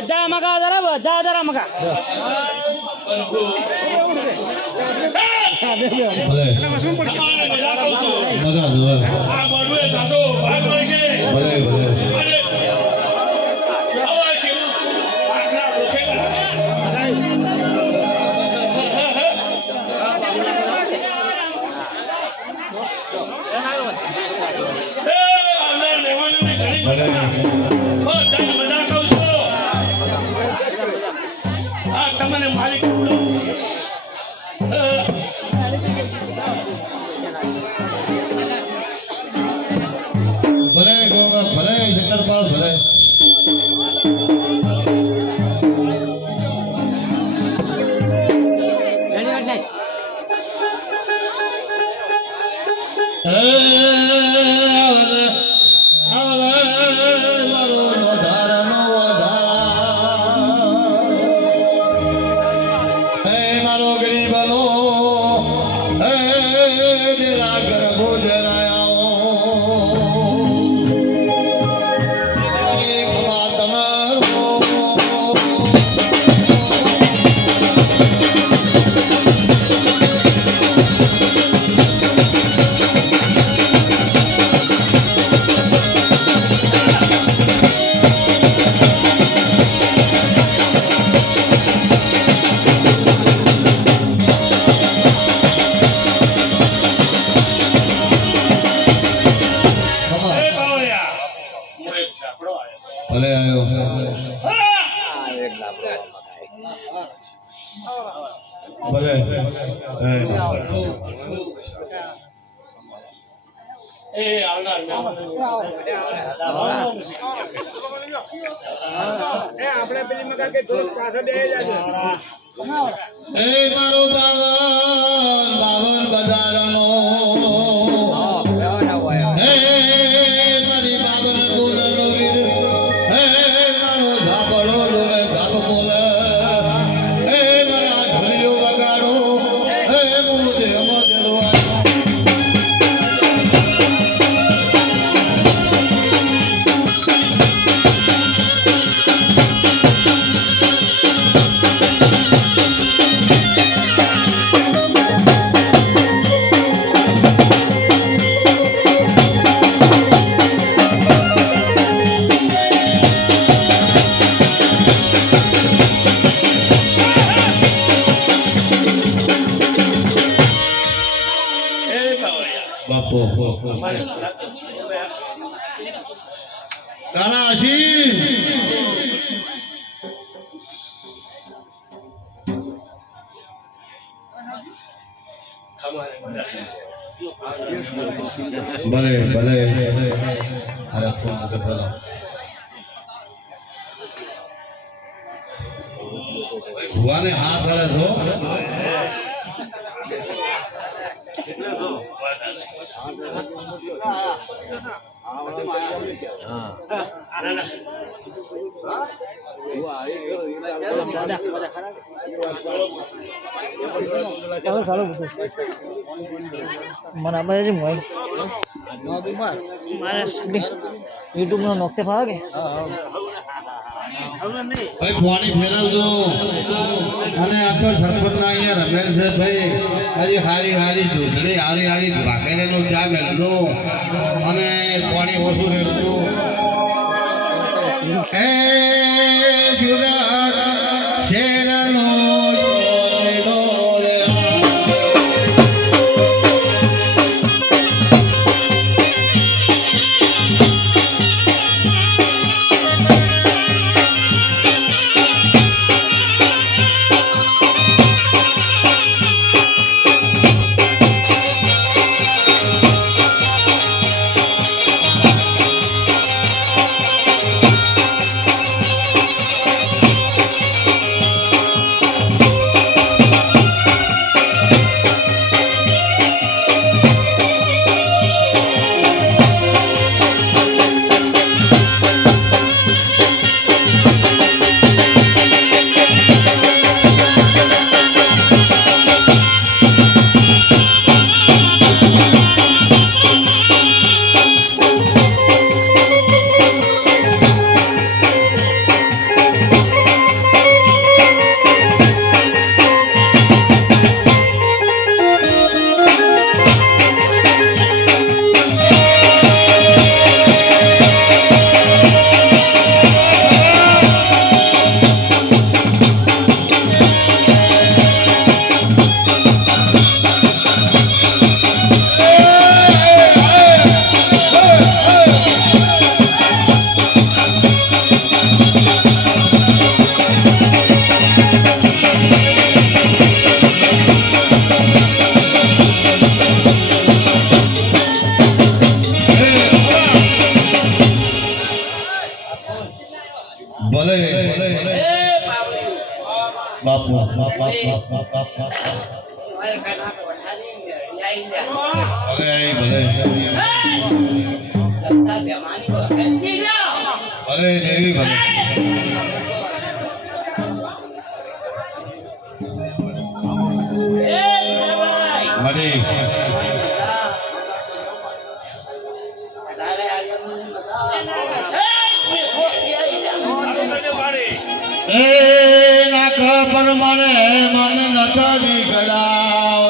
બધા મગા જરા બધા જરા મગા તમને માલિક ભલે ગોગા ભલે છતરપાલ ભલે ભલે આવ્યો ભલે એ આવનાર આપણે પેલી મગા કે થોડું પાછળ બેહી જાજો એ મારો બાવન બજારનો હે મારી બાવન બોલનો વીર હે મારો ધાબળો ડોલે ધાબ બોલે હે મારા ઢોલિયો વગાડો હે મુજે મોજલો બાપો તાનાજી ભલે ભલે અરે ફોન કરો ભુવાને હાથ વળે છો ચાલો ચાલો મને આપણે જે મોબાઈલ મારે યુટ્યુબ નો નોકતે ફાવે કે ભાઈ પાણી ફેરવજો અને આખો સરપંચના અહીંયા રમેલ છે ભાઈ હજી હારી હારી દૂધડી હારી હારી ભાખરેનો ચા મેળજો અને પાણી ઓછું રેડજો એ જુરાટ શેરનો બાપુ ભલે દેવી ભલે મળી એ નાખ પરમાણે મન નતરી ગડાવ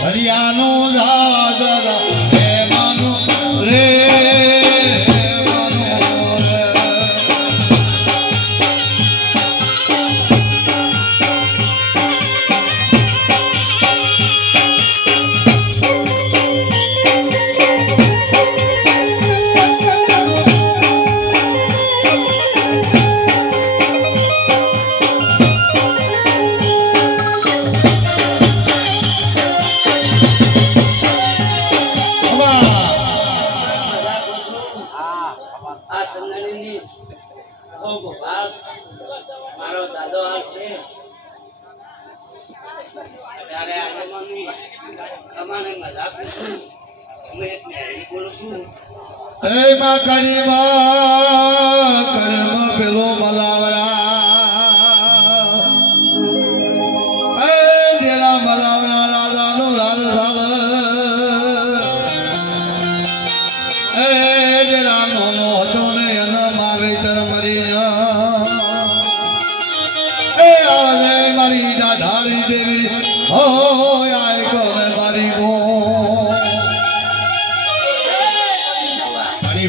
હરિયાનું દાદર હે માનું રે મારો દાદો આપ છે ત્યારે આજે મમ્મી તમારે મજાક પૂછું હું એક ન્યારી બોલું છું એ માં કડી માં કર્મ પેલો મલાવરા એ જેરા મલાવરા રાજાનો રાજ સાદ એ જેરા નોનો હતો ને એના માવેતર મરી એ આવે મારી દાઢાળી દેવી હો આય કોને મારી ગો બડી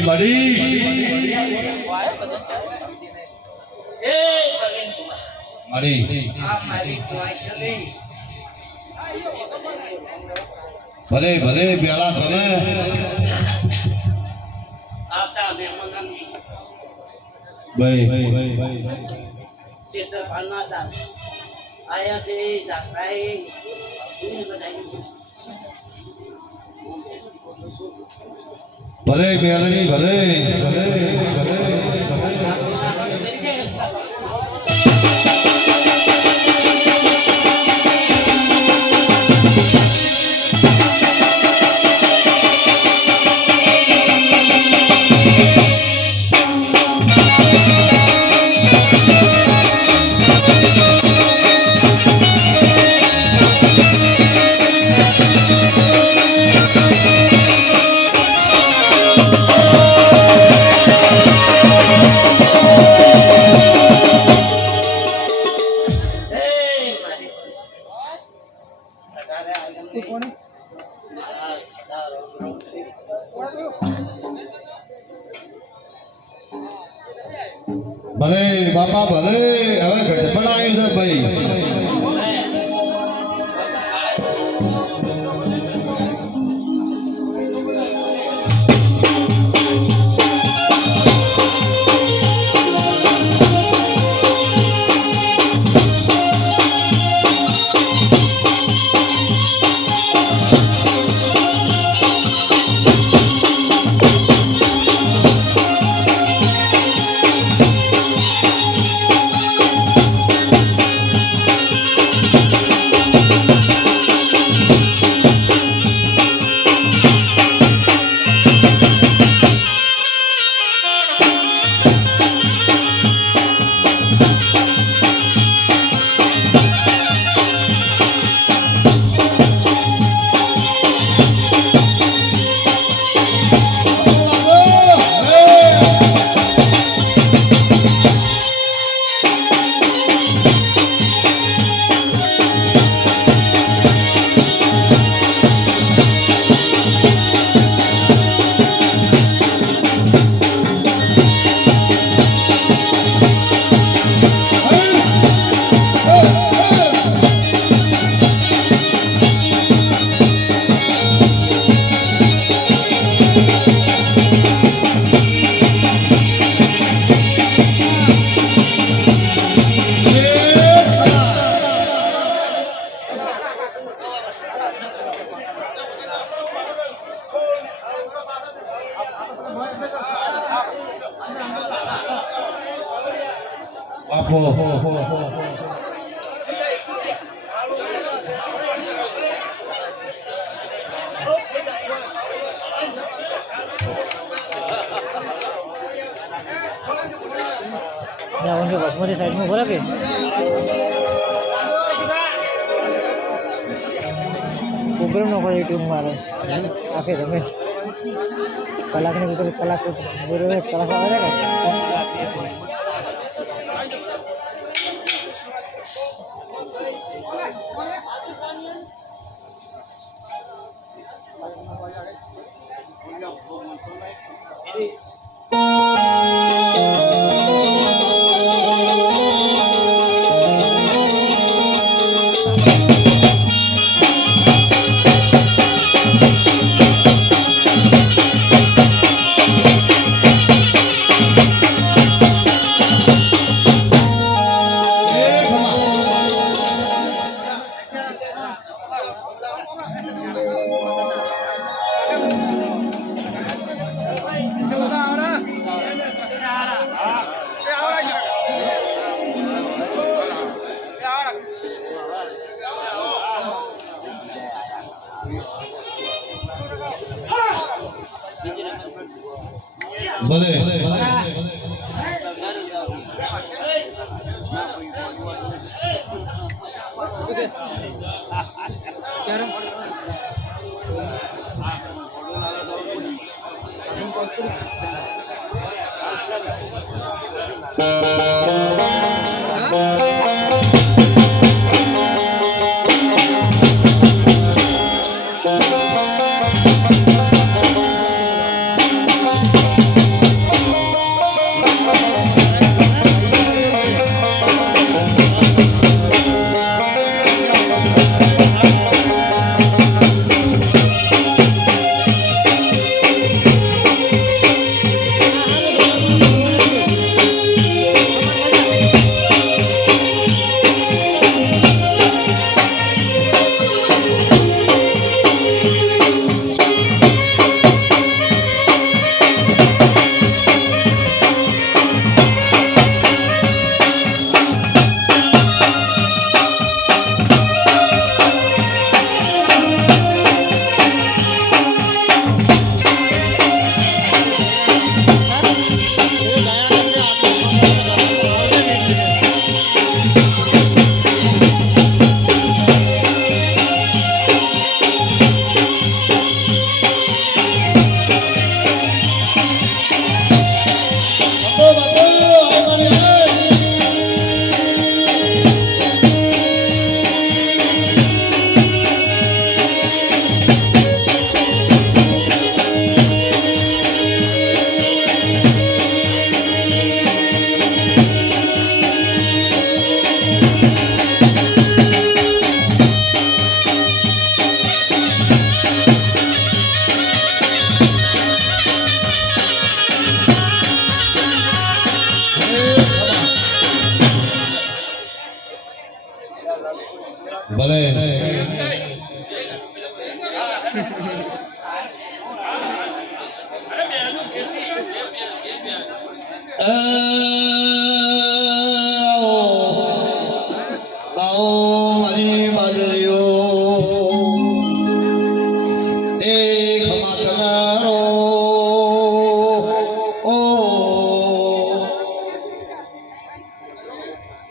મળી આપ મારી ખ્વાહિશ નહીં ભલે ભલે પેલા તમે આવતા મહેમાનની ભાઈ ચેતર પાલના હતા આયા છે જાત્રાએ એને બધાઈ ભલે બેલણી ભલે ભલે ભલે બાપા ભલે હવે ગઢપડાયું છે ભાઈ આપો उनके बासमती साइड में बोला कि प्रोग्राम नको यूट्यूब मारे आके रमेश कलाक ने भीतर कलाक बरोबर कलाक आवे का ભલે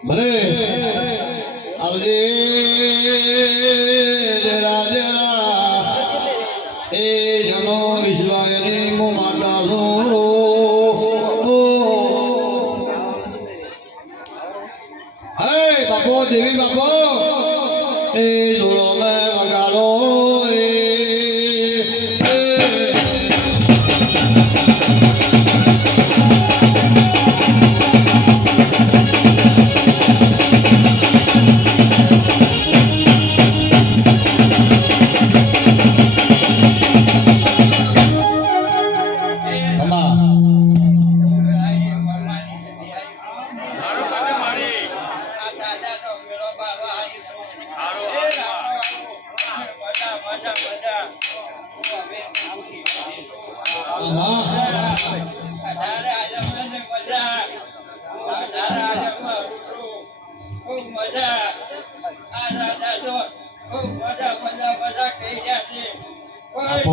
ભલે આવજે રાજરા એ જનો વિશ્વાયની મો માતા સોરો હે બાપો દેવી બાપો એ જોડો મે વગાડો મજા બાપો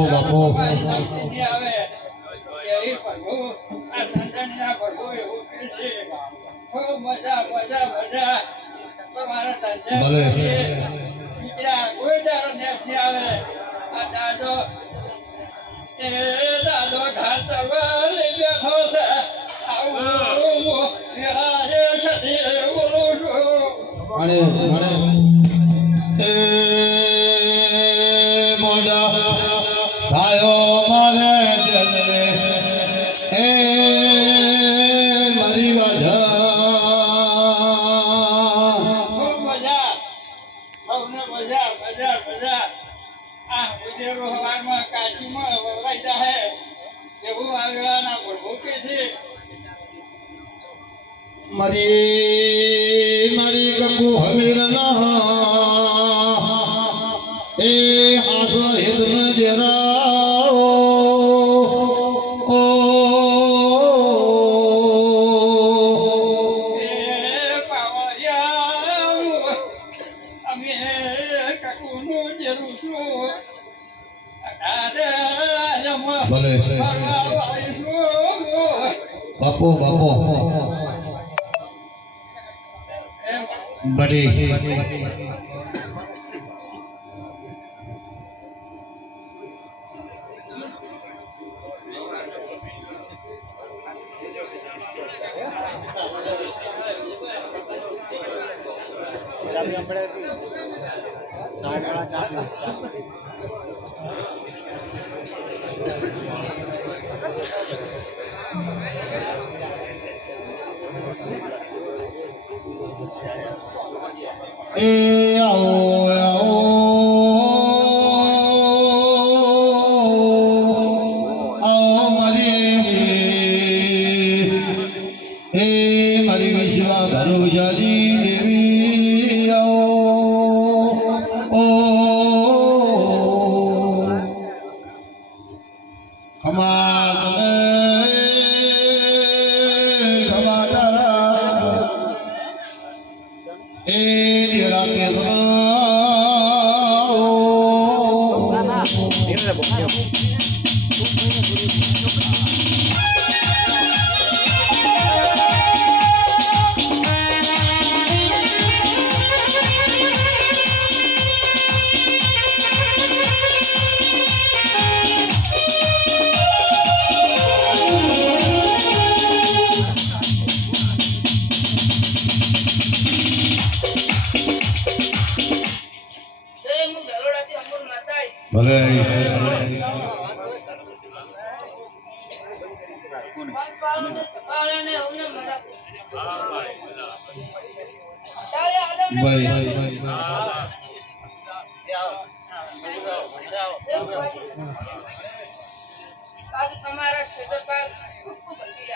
બાપો ભલે કોઈ દાડો નથી આવે આ દાદો એ દાદો ઘાસ ચડવા લઈ બેઠો છે આવું એ સધી બોલું છું એ મોડા સાયો મારે જલે એ મારી વાજા ખૂબ મજા સૌને મજા મજા મજા આ ઉજેરો હવામાં કાશીમાં વવાઈ જાહે એવું આગળના ભૂકે છે મારી ગંગુ હમીર એ હાસો હિત જરા એ પાવડિયા અમે કાકુનું જેરું છું અરે જમવા ભલે આવીશું બાપો બાપો બડી એ આવો આવો આવો મારી એ મારી વિશ્વા ધનુજાની દેવી આવો ઓ એ રાતે ભલે ભાઈ આજે તમારા ક્ષેત્ર પર ખૂબ ખૂબ હસી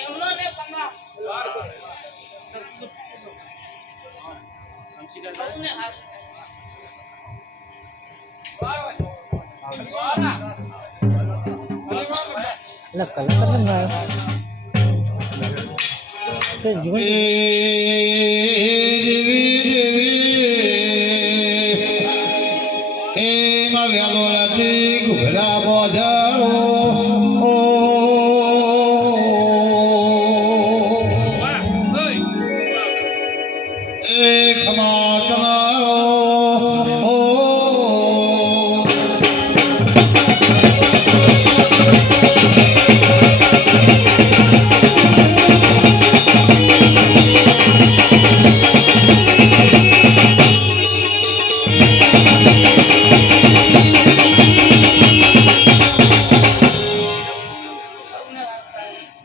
એમનો ને કમા સૌને હાથ એટલે કલાકાર ને તો જીવન એમાં વ્યાલો રાતી ઘુઘરા બોજારો એ ખમા કનારો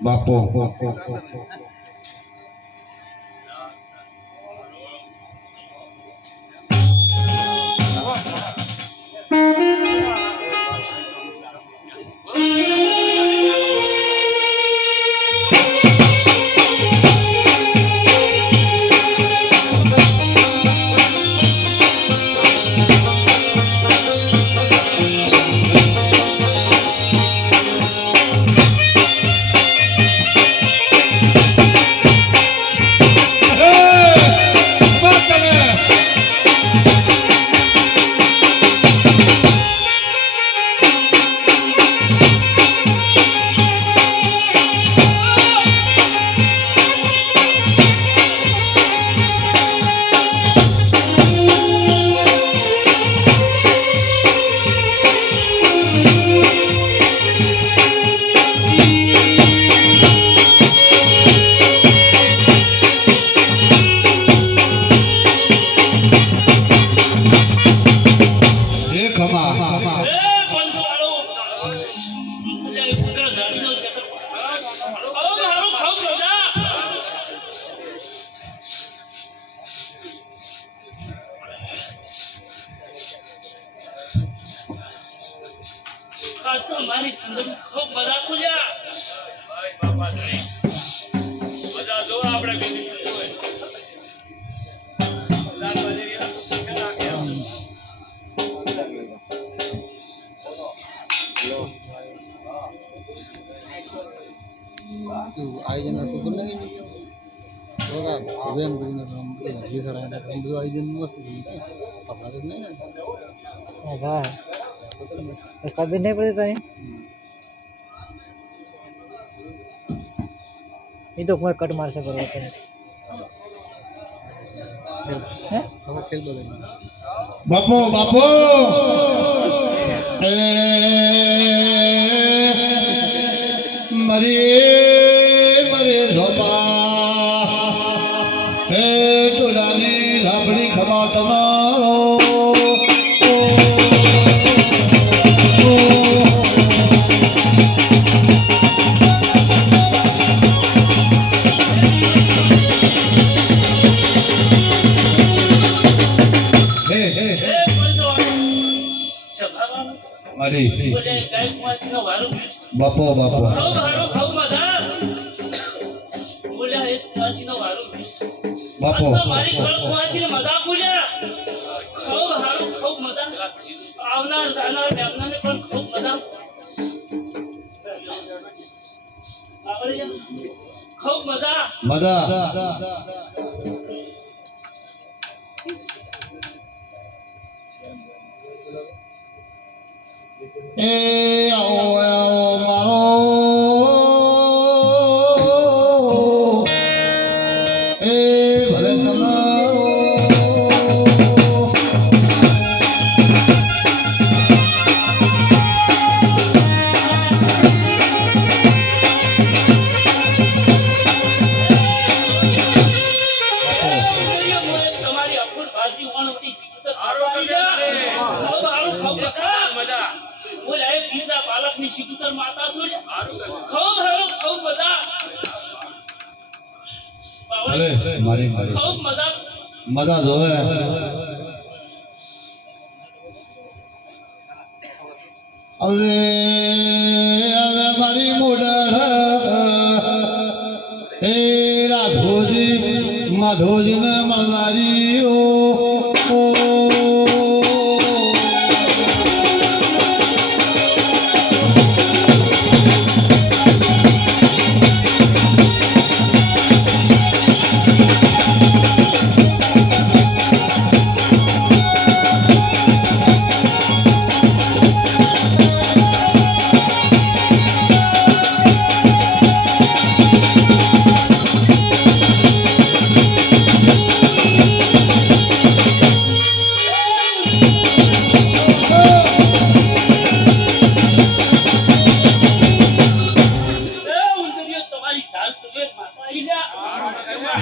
બાપો આયોજન હશે તો નહીં બરાબર હવે એમ બધું જે સડાય એમ બધું આયોજન મસ્ત થયું છે કપડા તો નહીં ને હા ખબર નહીં પડી તને એ તો કોઈ કટ મારશે બરોબર તને હે હવે ખેલ બોલે બાપો બાપો મરે મરે ધોપા હે ટોલાની લાભણી ખમા તમારો બાપો બાપો બાપો મારી ખળકવાસીને મજા બોલ્યા ખૂબ હારું ખૂબ મજા આવનાર જાનાર મહેમાનને પણ ખૂબ મજા આપણે ખૂબ મજા મજા એ આવો આવો મારો એ ભલે તમારો તમારી અફૂટ ભાજી ઉણવટી શીખતો ખૂબ હારું ખૂબ મજા બોલે એ પીડા બાળકની શીખતર માતા છું ખૂબ હારું ખૂબ મજા ભલે મારી મારી ખૂબ મજા મજા જોવે અરે અરે મારી મોડા એ રાઘોજી માધોજીને મળનારી ઓ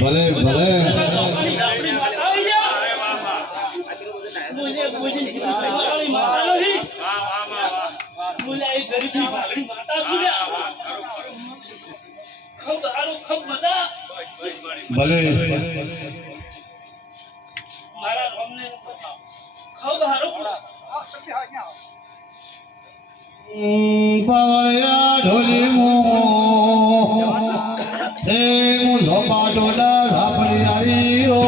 ભલે ભલે ભલે મારા રોમને ખૂબ હારું પાયા ઢોલી મો હે મુ ધોપા ટોડા ધાપડી આવી રો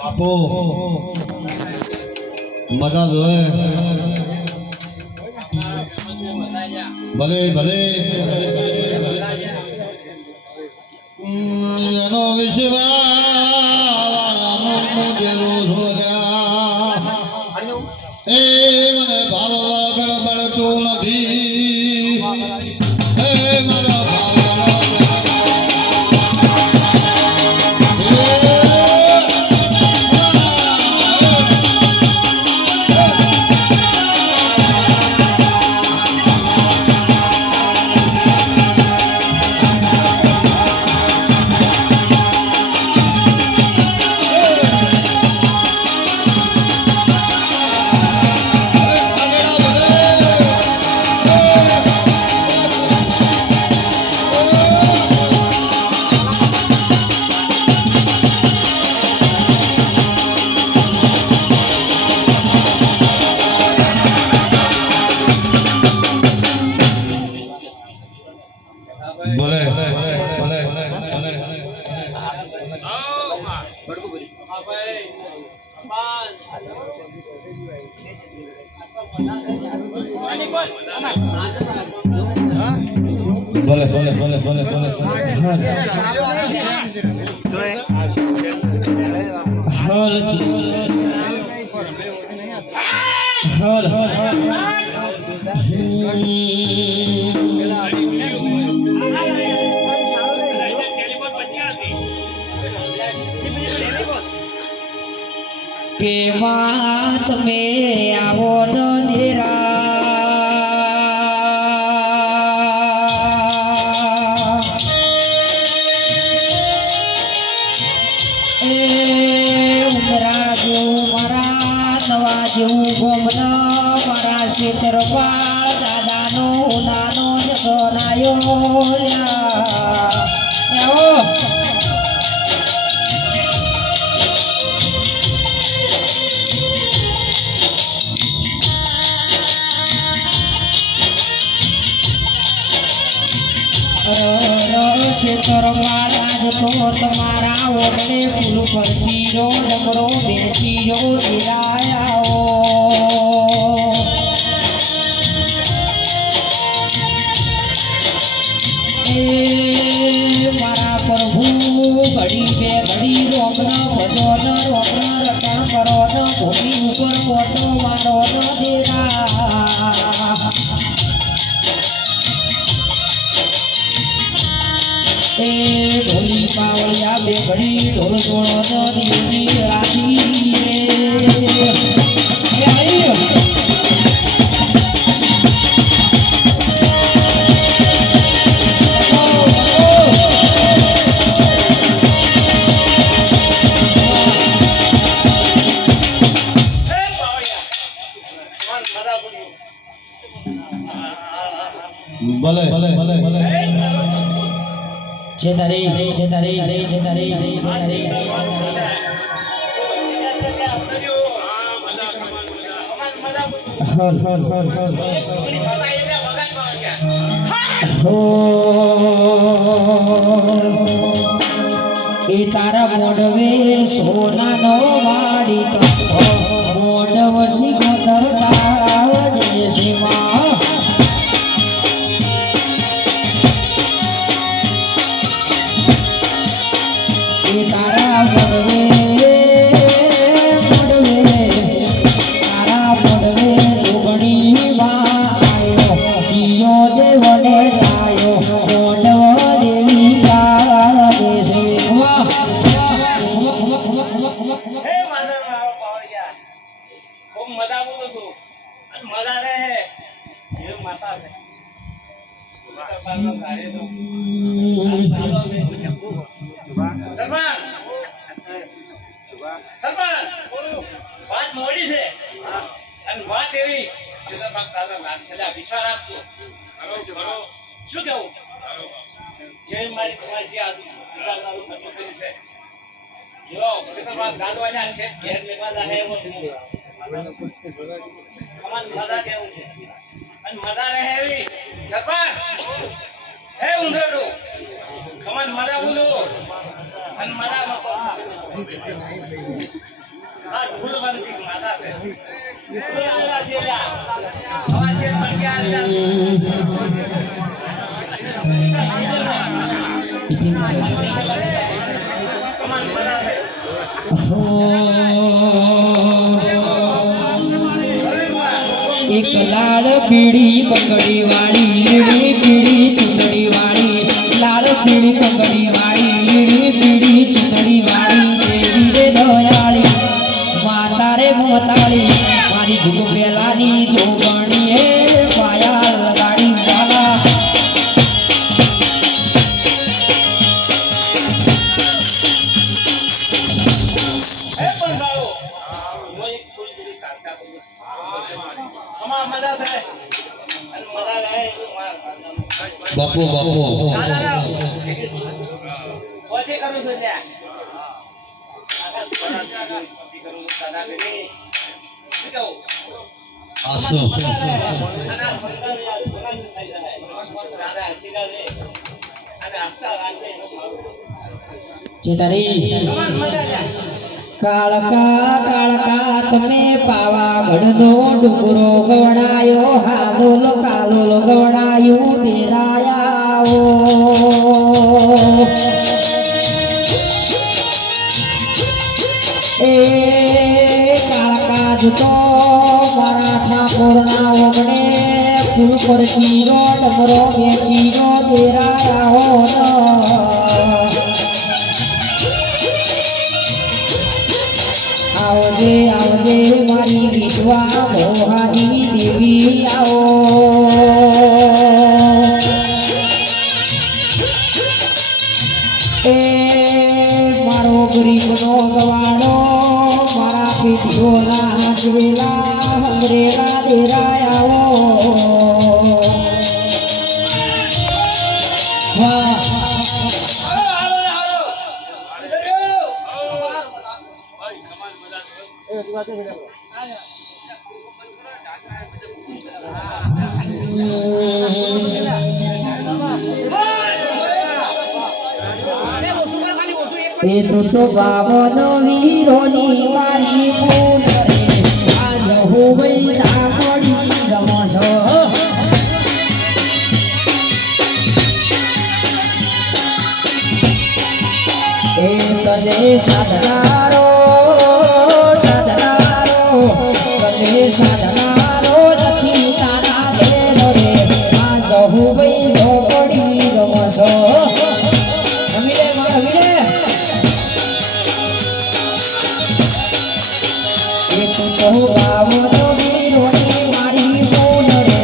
બાપુ મજા જોવે ભલે ભલે એનો વિશ્વાસ એ મને ભાવ ગડબડતું નથી એ મારા ભલે ભલે ભલે ભલે ભલે ભલે હર કે વાત મે આવો નંદેરા એ ઉમરા જો મારા નવા જેવું ગોમના મારા શેતરપાળ દાદાનો નાનો સોનાયો આવો શેતર મહારાજ તો તમારા ઓગણે ફૂલ પર ચીરો ડમરો બેચીરો દિલાયાઓ એ મારા પ્રભુ ઘડી બે ઘડી રોમન ભજન રોમન રટણ કરો ન ભૂમિ ઉપર મોટો માંડો ન દેરા એ ઢોલી પાવળિયા બે ઘડી ઢોલ જોડો દીની રાતી ભલે ભલે ભલે ભલે છે તારી છે તારી છે તારી છે તારી હર હર હર હર હો એ તારા મોડવે સોનાનો વાડી તો મોડવ શિખર તારા જય શ્રીમાં તારા મોડવે તારા મોડવે સુગણી વાયો જીયો દેવને ગાયો મોડવ દેવી તારા દેશે વાહ હે માનવ પાવડિયા ખૂબ મજા બોલું છું અને મજા રહે એ માતા છે વાત મોડી છે અને વાત એવી વિશ્વાસ રાખજો શું કેવું જે મારી જે આજુ કરી છે જો શેતરપાલ ગાદવાના છે ઘેર લેવાના હે એવો કમાન મજા કેવું છે અને મજા રહે એવી સરપંચ હે ઉંડેડો કમાન મજા બોલો અને મજા મકો આ ફૂલ બનતી માતા છે આલા છે હવા છે પણ કમાન મજા છે એક લાલ પીળી બંગડી વાળી લીલી પીળી ચૂંદડી વાળી લાલ પીળી બંગડી વાળી લીલી પીળી ચૂંદડી વાળી દેવી રે દયાળી માતા રે મોતાળી મારી જુગ પેલાની જોગણી હે પાયા લગાડી વાલા હે બંધાળો હું એક ફૂલ જેવી કાકા બોલું અમાર મજા છે અને મજા રહે એવું માર બાપુ દાદા સોચે કરું છું લ્યા આકાશ બડા સોચે કરું દાદા બેને શું કહું આસો અને આ સંતાન યાર ભગવાન થઈ જાય દાદા હસીલા રે અને હસતા રાખે એનું ખાવું ચેતારી કમાન મજા લ્યા કાળકા કાળકા તમે પાવાગઢનો ડુંગરો ગવડાયો હાલોલ કાલોલ ગવડાયું દેરાયાઓ એ કાળકા જતો મારા ઠાકોરના ઓગણે ફૂલ પર ચીરો ડમરો વેચીરો દેરાયાઓ આવજે આવજે મારી વિશ્વા મોહાની દેવી આવો એ મારો ગરીબનો ગવાડો મારા પીઠીઓના હાજવેલા હંગરેલા દેરાય આવો વાહ એ તો બાબનો વીરોની મારી ફૂલ રે આજ હું વૈસા પડી રમશો એ તને સાધનારો સાધનારો તને સાધનારો નથી તારા દેરો રે આજ હું વૈસો પડી રમશો રમી રે માં રમી રે તો ગાવનો વીરોની મારી બોલ રે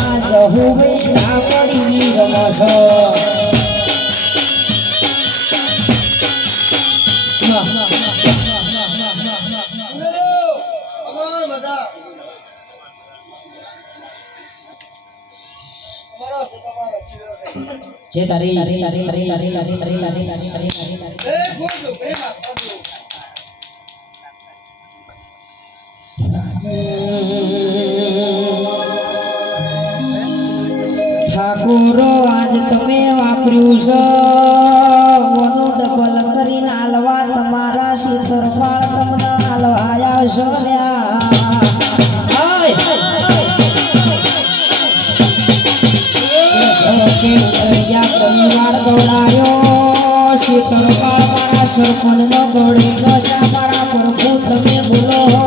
આજ હું વૈસા પડી રમશો જે તારી તારી તારી તારી તારી તારી તારી તારી તારી તારી તારી એ ફૂલ જો પ્રેમ આપજો ઠાકોરો આજ તમે વાપર્યું છે ઓનું ડબલ કરીને હાલવા તમારા શીતરફાળ તમને હાલવા આવશો લ્યા પરિવાર ગવડાયો શીતરફાળ મારા સરપંચનો ગવડીનો શા મારા પ્રભુ તમે બોલો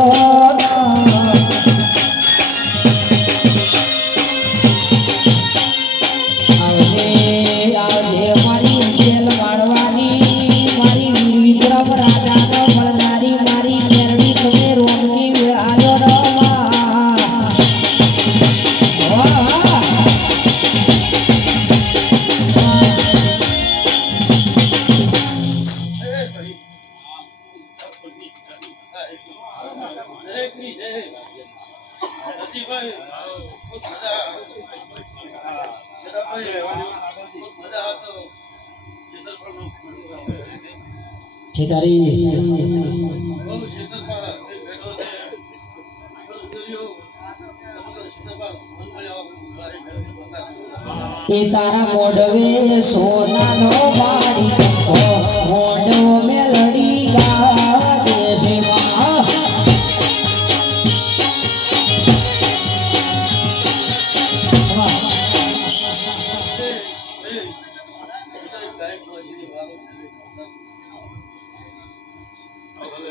છેતારી એ તારા મોઢવે સોનાનો વાડી મોઢો મેલડી ગાજે છે વાહ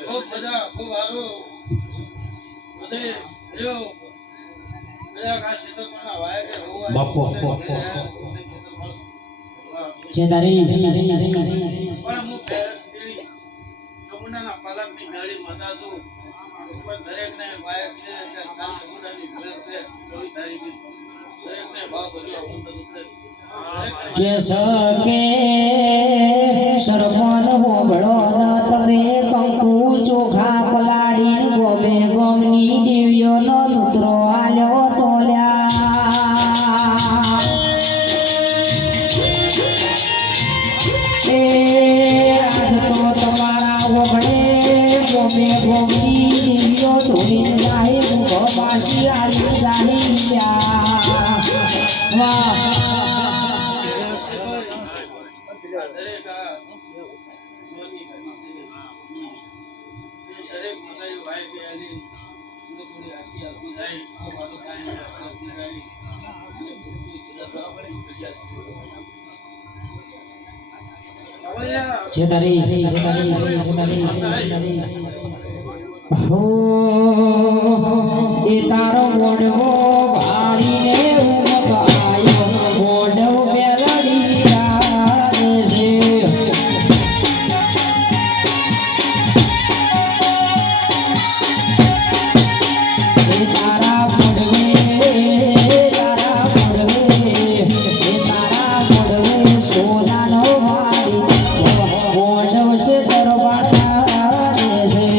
ખૂબ મજા ખૂબ સારું પછી જો બધા આ ક્ષેત્રના વાય કે હોવા બાપો છેતારી પણ હું પેલી ચમુંડાના પાલકની મેળી માતા છું પણ દરેકને વાયક છે કે કાલ ચમુંડાની ઘર છે એવી તારીખી દરેકને ભાવ ભર્યો આમંત્રણ છે કે સકે સરપન હોબળો ન તરે કંકુ ચોખા પલાડીન ગોમે ગોમની દેવીઓનો નુતરો આલ્યો તોલ્યા એ આજ તો તમારા હોબળે ગોમે ગોમની દેવીઓ ધોઈને જાય ભૂખો પાછી આવી જાય વાહ દરેક આ મોની ઘરની છે એ દરેક મતાઈ વાય કે આલી થોડી આશી આપી જાય તો મારો કાંઈ આપી જાય એટલે પૂરતી સુરત છેતારી હો એ તારો મોઢવો ભાળીને ઉમક આયો મોઢવ મેલડી આવે છે એ તારા મોઢવે સોનાનો વાડી મોઢવ છે દરબાર છે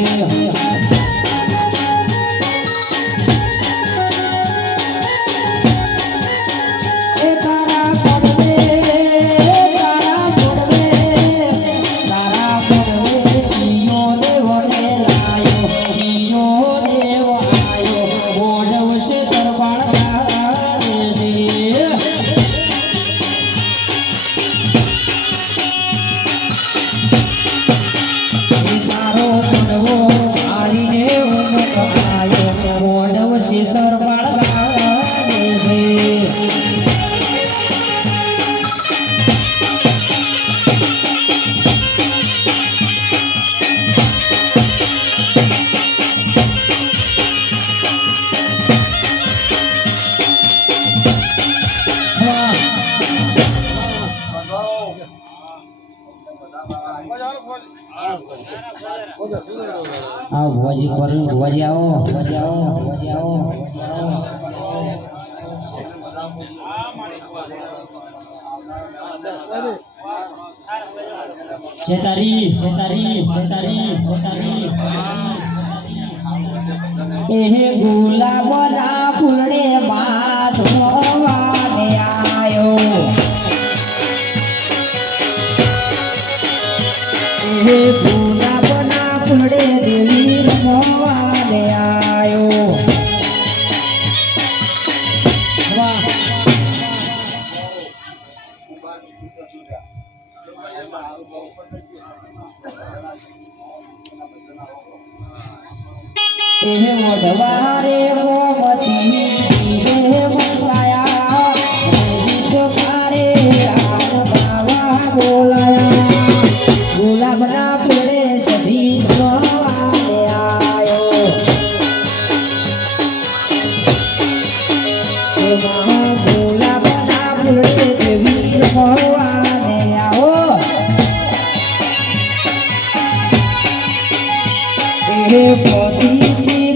આ ભુવાજી પર ભુવાજી આવો છેતારી એ ગુલાબના ફૂલડે બાંધવા દે આયો એ ગુલાબના ફૂલડે દેવી રમવા દે આયો વાહ એ મોઢવારે ગોમતી હે મંગાયા ગીતકારે રાત ગાવા બોલાયા ગુલાબના ફૂલે સધી જોવાને આયો એમાં ગુલાબના ફૂલે દેવી રમવાને આવો એ પોતી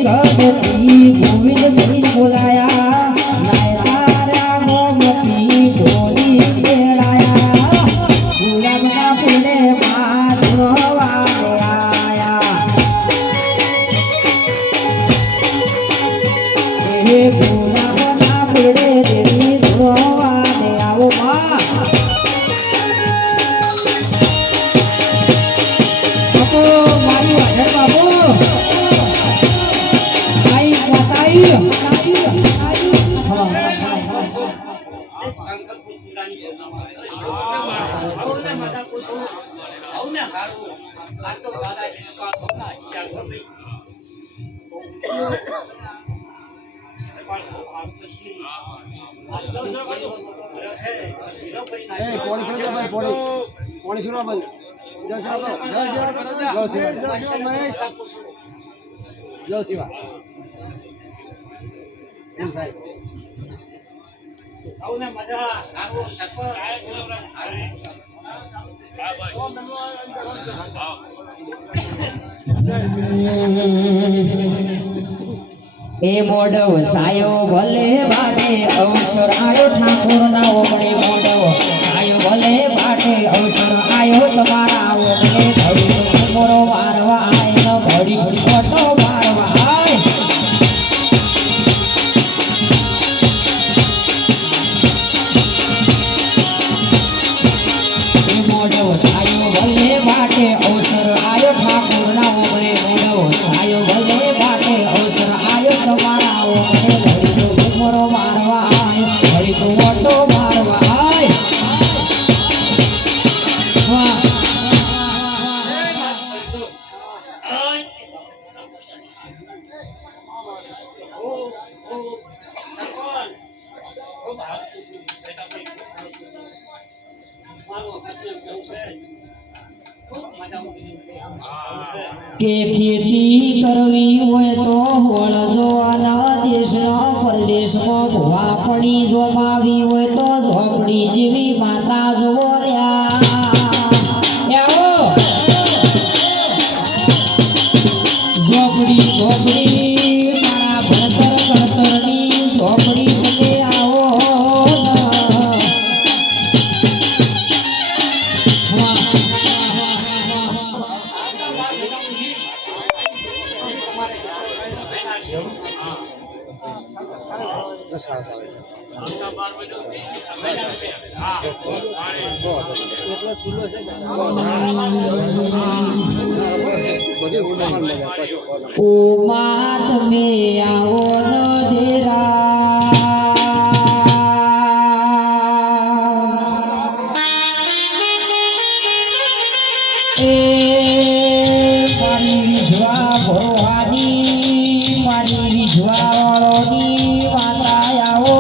ગણપતિ ગોવિંદ ભી બોલાયા નાયરા ગોમતી ઢોલી શેડાયા ગુલાબના ફૂલે બાંધવા સંકલ્પપુર કુંડાની આવું ને મજા પૂછો આવું ને હારું આ તો દાદા છે પાળ ભગા શિયાળ ભગઈ એ મોડવ સાયો ભલે બાટે અવસર આયો ઠાકોર ના ઓગણે મોડવ સાયો ભલે બાટે અવસર આયો તમારા ઓગણે ધડી મોરો મારવા આય ઘડી ઘડી મોટો મારવા આય એ મોડવ સાયો ભલે બાટે અવસર આયો ઠાકોર ના ઓગણે મોડવ સાયો ભલે બાટે અવસર આયો તમારા ઓગણે ધડી મોરો મારવા આય ઘડી મોટો મારવા આય વાહ કે ખેતી કરવી હોય તો વળજો આના દેશના પરદેશમાં ભૂવા પડી જોમાવી હોય તો ઝોપડી જેવી માતા જોવો ઝોપડી ઝોપડી મારા ભણતર ગણતરની ઝોપડી તમે આવો ઓ મા તમે આવો ન દેરા એ મારી વિશ્વા ભરોહાની મારી વિશ્વા વાળોની માતા આવો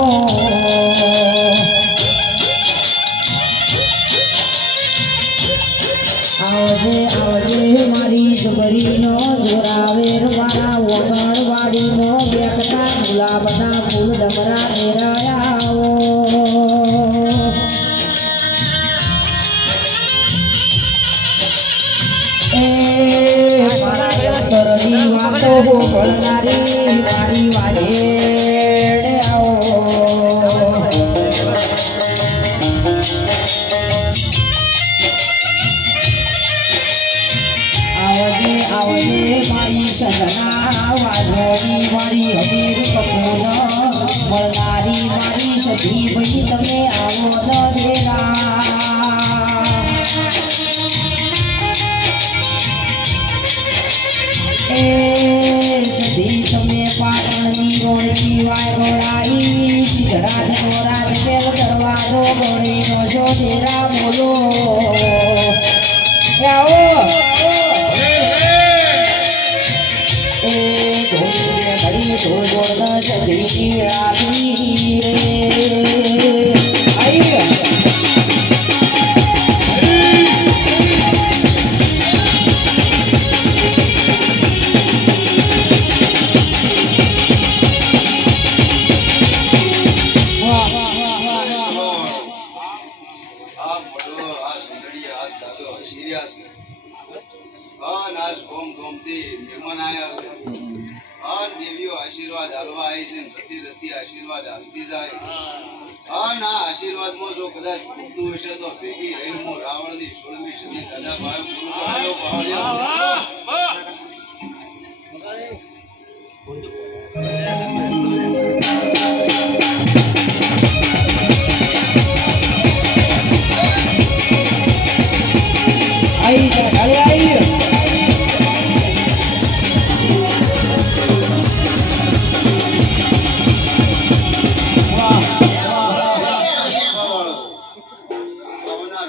આવજે આવજે મારી જબરીનો જોરાવેર મારા વગણવાડીનો બેકતા ગુલાબના ફૂલ ડમરા મેરાયા આવો એ મારા તરની વાતો બોલનારી મારી વાજેડે આવો આવજે આવજે મારી સદના વાજોની મારી હમીર કપૂર મળનારી મારી સતી ભાઈ તમે આવો ન દેરા એ સદી તમે પાટણની રોડની વાયરોડાઈ સિદ્ધરાજ મોરાજ મેલ દરવાજો ગોળીનો છો દેરા બોલો આવો એ ધોળીને ઘડી ઢોળ ઢોળ સદી આવી રે આઈ આશીર્વાદ હાલવા આવી છે રતી રતી આશીર્વાદ હાલતી જાય ના આશીર્વાદ માં જો કદાચ ભૂલતું હશે તો ભેગી રહીને હું રાવણ ની 16મી સદી દાદા ભાઈ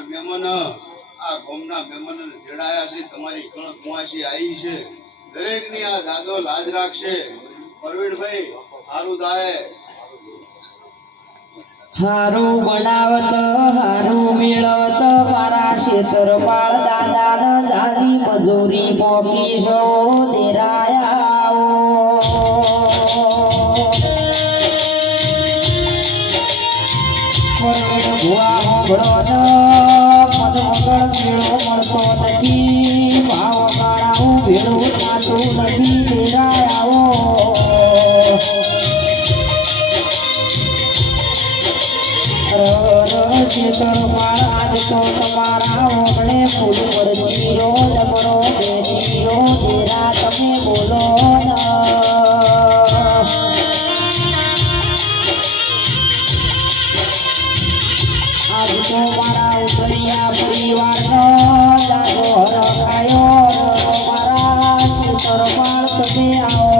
મહેમાન આ ગામના મહેમાનોને તેડાયા છે, તમારી કણ કુવાસી આવી છે, દરેકની આ દાદો લાજ રાખશે. પ્રવીણભાઈ હારું દાય. હારું બનાવત હારું મેળવત મારા ક્ષેત્રપાળ દાદા જાજી મજૂરી મોકી છો દેરાયા ભુવા મોગળો મન મગળ મેળો મળતો નથી, ભાવ કાળાવું ભેળું થતું નથી દેરાયા શેતળપાળ આજ તો તમારા ઓગણે ફૂલ વરચીરો ડમરો બેચીરો દેરા તમે બોલો આજ તો મારા ઉતરિયા પરિવારનો દાદો હરખાયો મારા શેતળપાળ તમે આવો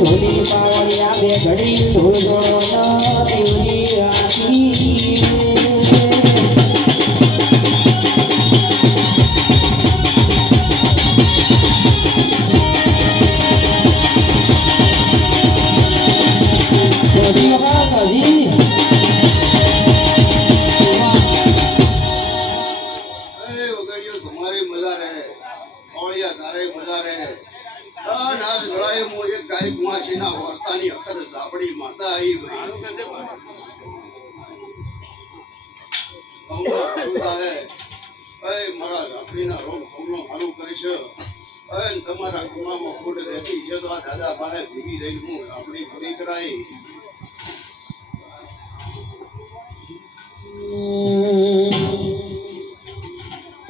ઢોલી પાવળિયા બે ઘડી ઢોલ જોડો દેવની આખી તમારી મજા રહે, ઓળિયા તારે મજા રહે. નાશ ગળાએ મો એક ગાય કુવાસીના વર્તાની અખર સાપડી માતા આવી ભાઈ. મારા ઝાપડીના રોગ ભોગનો હારું કરીશ. તમારા ગુનામાં ખોટ રહેતી છે તો આ દાદા પાસે ભેગી રહીને હું ઝાપડી પૂરી કરાઈ.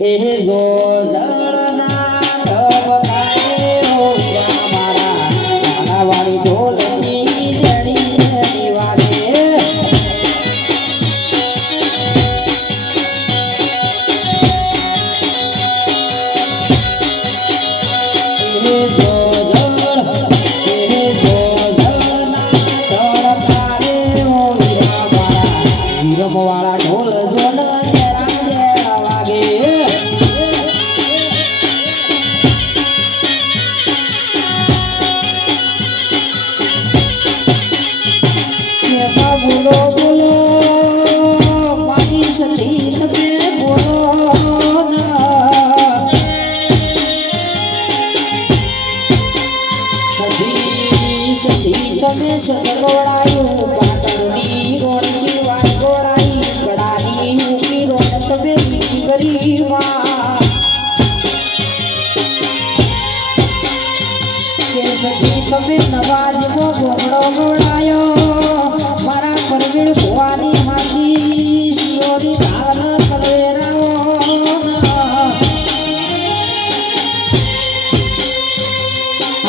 એ જો જળના ધબકારે ઓ મારા તારાવાળી ઢોલની જડી જડી વાગે વાળા ઢોલ જોન વાગે બોલો બોલો મારી સતી તમે બોલો સતી તમે સગવડાયું પાટણની રોણચી વાત ગોળાઈ કડાની મૂકી રોણ તમે ગરીબા કે સતી તમે નવાજનો ગોળો ગોળાયો મારા પરવીણ ભુવાની માછી શિયોરી ધાન કલવેરાઓ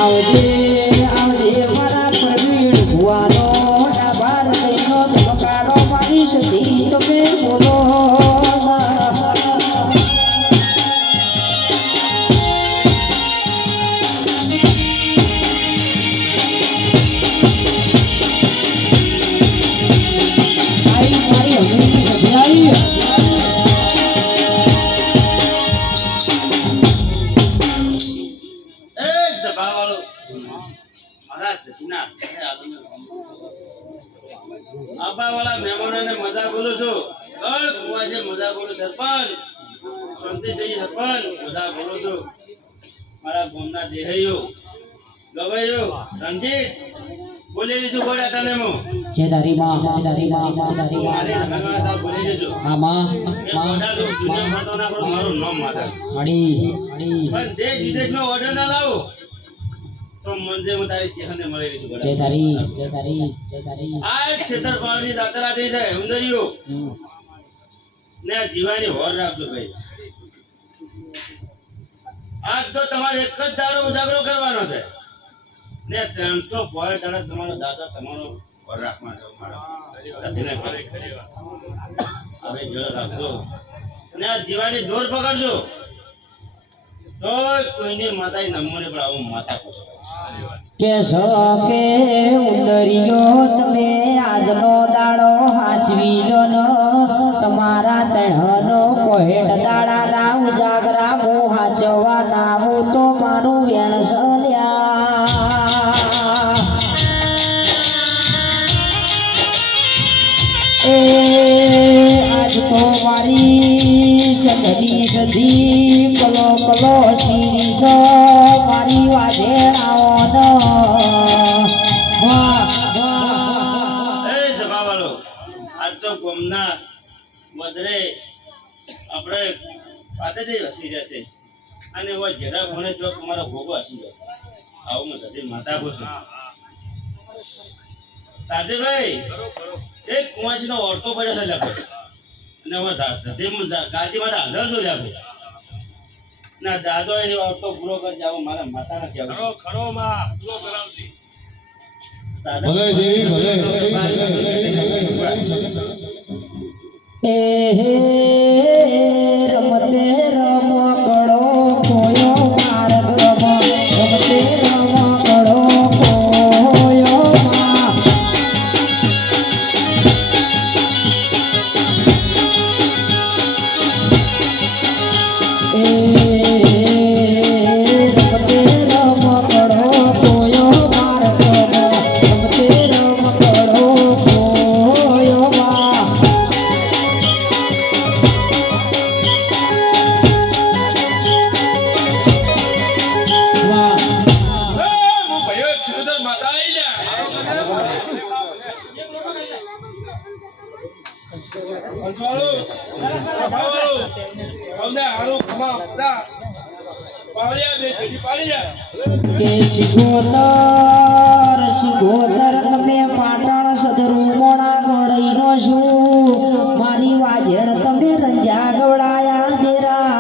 આવજે આવજે મારા પરવીણ ભુવાનો ડાબાર લઈનો ધમકારો મારી સતી તમે બોલો આબાવાળા મહેમાનોને મજા બોલું છું. કળ કુવાસે મજા બોલું. સરપંચ શાંતિસિંહ સરપંચ મજા બોલું છું. મારા ગામના દેહૈયો ગવાઈઓ રણજીત બોલી લીધું ગોડા તને હું જે તારી માં જે તારી માં જે તારી મારી જમાના બોલી લીધું. હા માં ગોડા તો દુનિયા ફરતો ના પડો મારું નામ માતા. મળી મળી પણ દેશ વિદેશનો ઓર્ડર ના લાવો તો મંદિર માં તારી ચેહને મળી લીધું. જે તારી જે તારી જે તારી આ ક્ષેત્રપાળની દાતરા થઈ છે ઉંદરીઓ ને જીવાની હોર રાખજો ભાઈ. આજ તો તમારે એક જ દાડો ઉજાગરો કરવાનો છે ને 300 પોળ દાડા તમારો દાદા તમારો હોર રાખવાનો છે. હવે જળ રાખજો ને આ જીવાની દોર પકડજો તો કોઈની માતા નમોને પણ આવું માતા પૂછો. કે સકે ઉંદરિયો તમે આજનો દાડો હાચવી લો ન તમારા તણનો કોહેટ દાડા રાવ જાગરા મો હાચવા નામું તો મારું વેણસલ્યા એ આજ તો મારી સગડી સધી કલો કલો શીરીષ મારી વાજેણાઓનો એ સભાવાળો આજ તો ગોમના વધરે આપણે પાતે જઈ હસી જશે અને હોય જેડા ભણે જો તમારો ભોગો હસી જશે આવું હું સધી માતા પૂછું તાજેભાઈ એક કુંવાસીનો ઓરતો પડ્યો છે લખો અને હવે ગાદીમાં હાજર જો લ્યા ભાઈ ના દાદો એ ઓરતો પૂરો કરી જાવ મારા માતાને કહેવું ખરો માં પૂરો કરાવજે ભલે દેવી ભલે એ રમતે રમકડો ખોયો માર્ગ રમતે રમકડો ખોયો માં એ રમતે રમકડો ખોયો માર્ગ રમતે રમકડો ખોયો માં હું ભાઈઓ સિકુતર માતા આવી કે શિગોતર શિગોતર તમે પાટણ સદરુ મોણા ગોળઈનો છું મારી વાજેડ તમે રંજા ગવડાયા દેરા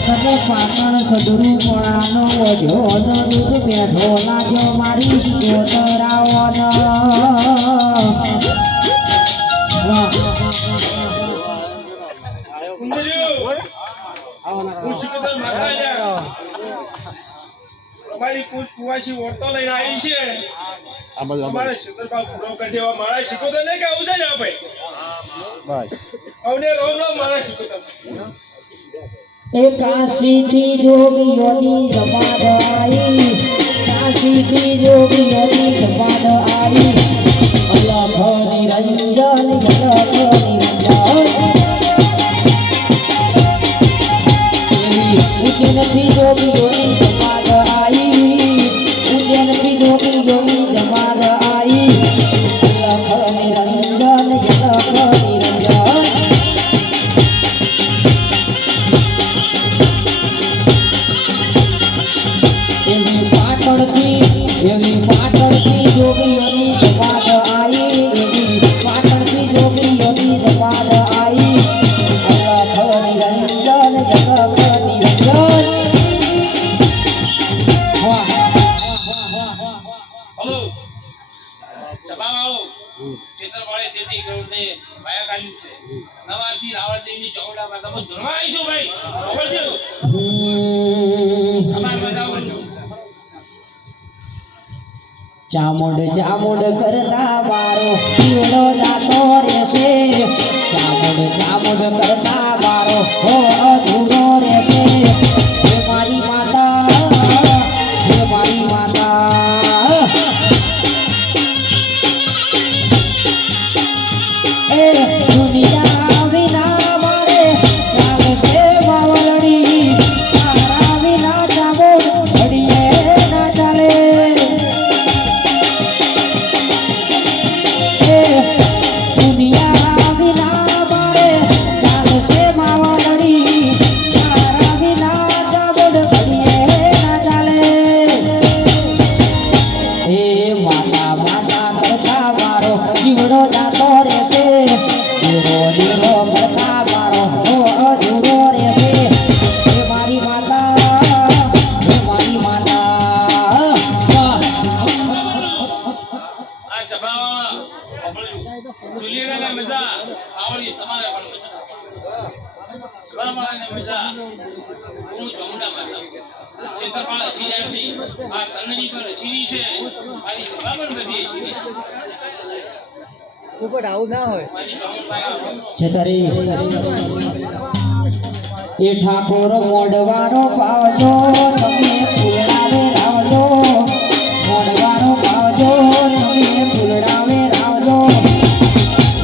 તમે પાટણ સદરુ મોણાનો ઓઢોનો દૂધ બેઠો લાગ્યો મારી શિગોતર આવવાનો અમારી કુલ કુવાસી ઓરતો લઈને આવી છે અમારે શિકોતર પૂરો કરી દેવા મારા શિકોતર નહીં કે આવું છે ને ભાઈ અવને રોમ રોમ મારા શિકોતર કાશીથી જોગીઓની સમાધ આવી કાશીથી જોગીઓની સમાધ આવી અલખ નિરંજન જલખ નિરંજન ઉજ્જૈનથી જોગીઓની સમાધ આવી ઉજ્જૈનથી જોગીઓની સમાધ આવી અલખ નિરંજન જલખ નિરંજન એવી પાટણથી જોગીઓની જમાત આવી એવી પાટણથી જોગીઓની જમાત આવી અલખ નિરંજન જગત નિરંજન હલો સભાવાળો ક્ષેત્રવાળે તેથી ગરુડને માયા કાઢ્યું છે નવાથી રાવણદેવની ચોકડામાં તમે ધરવા આવીશું ભાઈ ખબર છે અમાર બતાવો છો ચામુંડ ચામુંડ કરતા મારો પીવડો જાતો રહેશે ચામુંડ ચામુંડ કરતા મારો હો અધૂરો રહેશે હે મારી માતા હે મારી માતા એ દુનિયા વિના મારે ચાલશે માવલડી તારા વિના ચામુંડ ઘડીએ ના ચાલે દુનિયા વિના મારે ચાલશે માવલડી ક્ષેત્રપાળ હસી રહ્યા છે, આ સનડી પણ હસીરી છે, મારી સભા પણ બધી હસીરી છે. ઉપર આવું ના હોય. મારી જમણભાઈ છેતરી એ ઠાકોર મોડવારો પાવજો તમે ફૂલડાવે રાવજો મોડવારો પાવજો તમે ફૂલડાવે રાવજો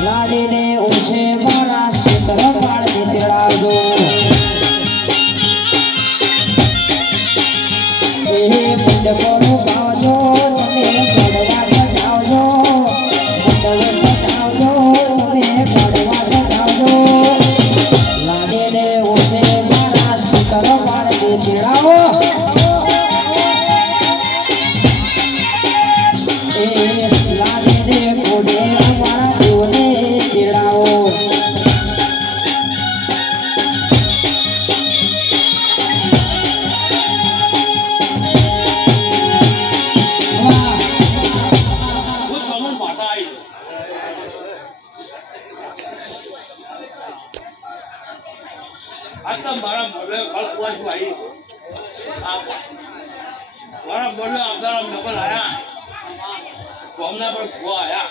લાડીને ઓછે મારા ક્ષેત્ર પાડે તેડાવજો એ મંડપોનો પાવજો તમે મોડવા સજાવજો મંડળ સજાવજો તમે મોડવા સજાવજો લાડીને ઓછે મારા ક્ષેત્ર પાડે તેડાવો એ લાડીને કોડે મારા દેવને તેડાવો હું જમણ માતા આવી છું. આજ તો મારા મોઢે કલ્પવાસ આવી મારા મોઢે આવનારા નકલ આયા ગામના પર ભૂવા આયા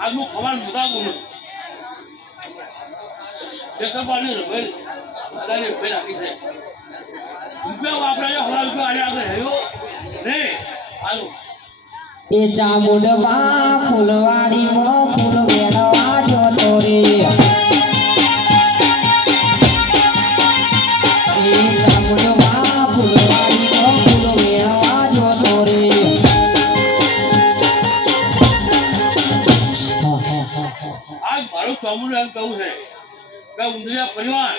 આજ હું ખબર મુદા ગુનું ક્ષેત્રપાળની રભેલ બધાની રભેલ રાખી છે રૂપિયા વાપરાયો હવા રૂપિયા આયા આગળ રહ્યો ને હાલો એ ચામુંડમાં ફૂલવાડીમાં ફૂલ વેણવા જોતો રે એ ચામુંડમાં ફૂલવાડીમાં ફૂલ વેણવા જોતો રે આજ મારું ચામુંડ એમ કહું છે કે ઉંદરિયા પરિવાર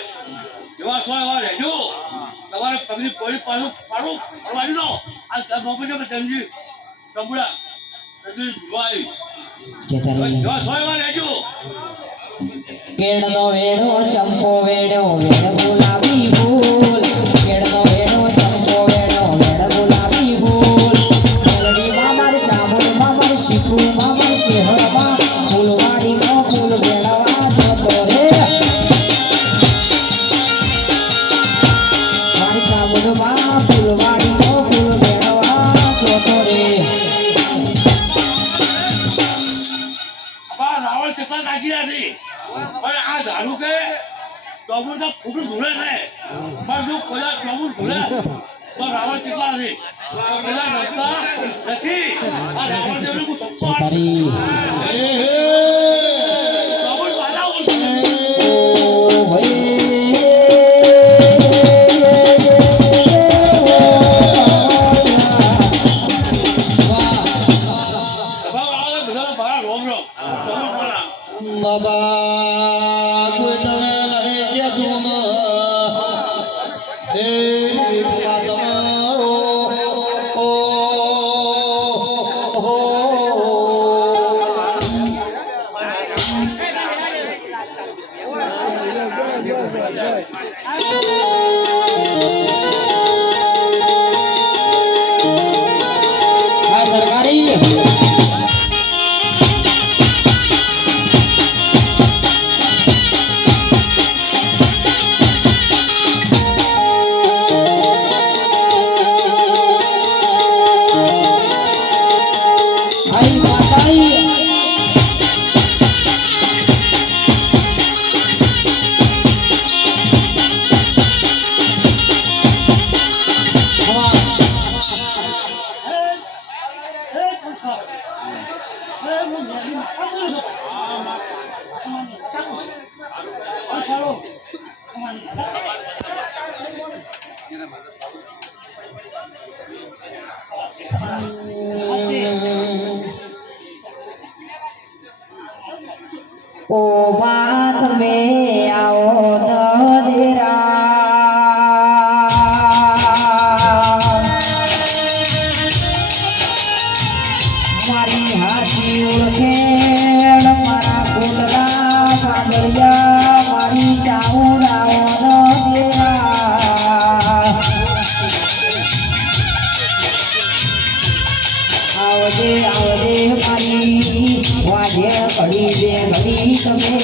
જેવા છો એવા રહેજો તમારે પગની પોળી પાછું પાડું ફરવાડી દો આ મોકલજો કે તેમજી ચંબુડા નદી જોવા આવી જેવા છો એવા રહેજો કેળનો વેણો ચંપો વેણો વેણ ગુલાબી ફૂલ કેળનો વેણો ચંપો વેણો વેણ ગુલાબી ફૂલ મેલડીમાં મારી ચામુંડમાં મારી શીખુમાં મારી ચેહરામાં ફૂલવાડીમાં ફૂલ વેણવા જોતો રે મારી ચામુંડમાં ફૂલવાડીમાં ફૂલ વેણવા જોતો રે આ રાવણ કેટલા નાખી નથી પણ આ ધારું કે ચોબુર તો ફૂટું ધૂળે છે પણ જો કોઈ ચોબુર ધૂળે તો રાવણ કેટલા છે પેલા રસ્તા નથી આ રાવણ દેવને હું ધક્કો છેતરી ચોબુર પાછા ઓળખું સભાવાળાને બધાને મારા રોમ રોમ ચોબુર મારા બાબા કોઈ તમે નહીં કે તું હે તમારો ઓ આ સરકારી આઈ માતાઈ ઓ બાત મે આવો નદરા મારી હાથી ઓળખેણ મારા કુંડલા કાગળિયા મારી ચાઉડાઓ નદરા આવજે આવજે મારી વાજે ઘડી બે ઘડી તમે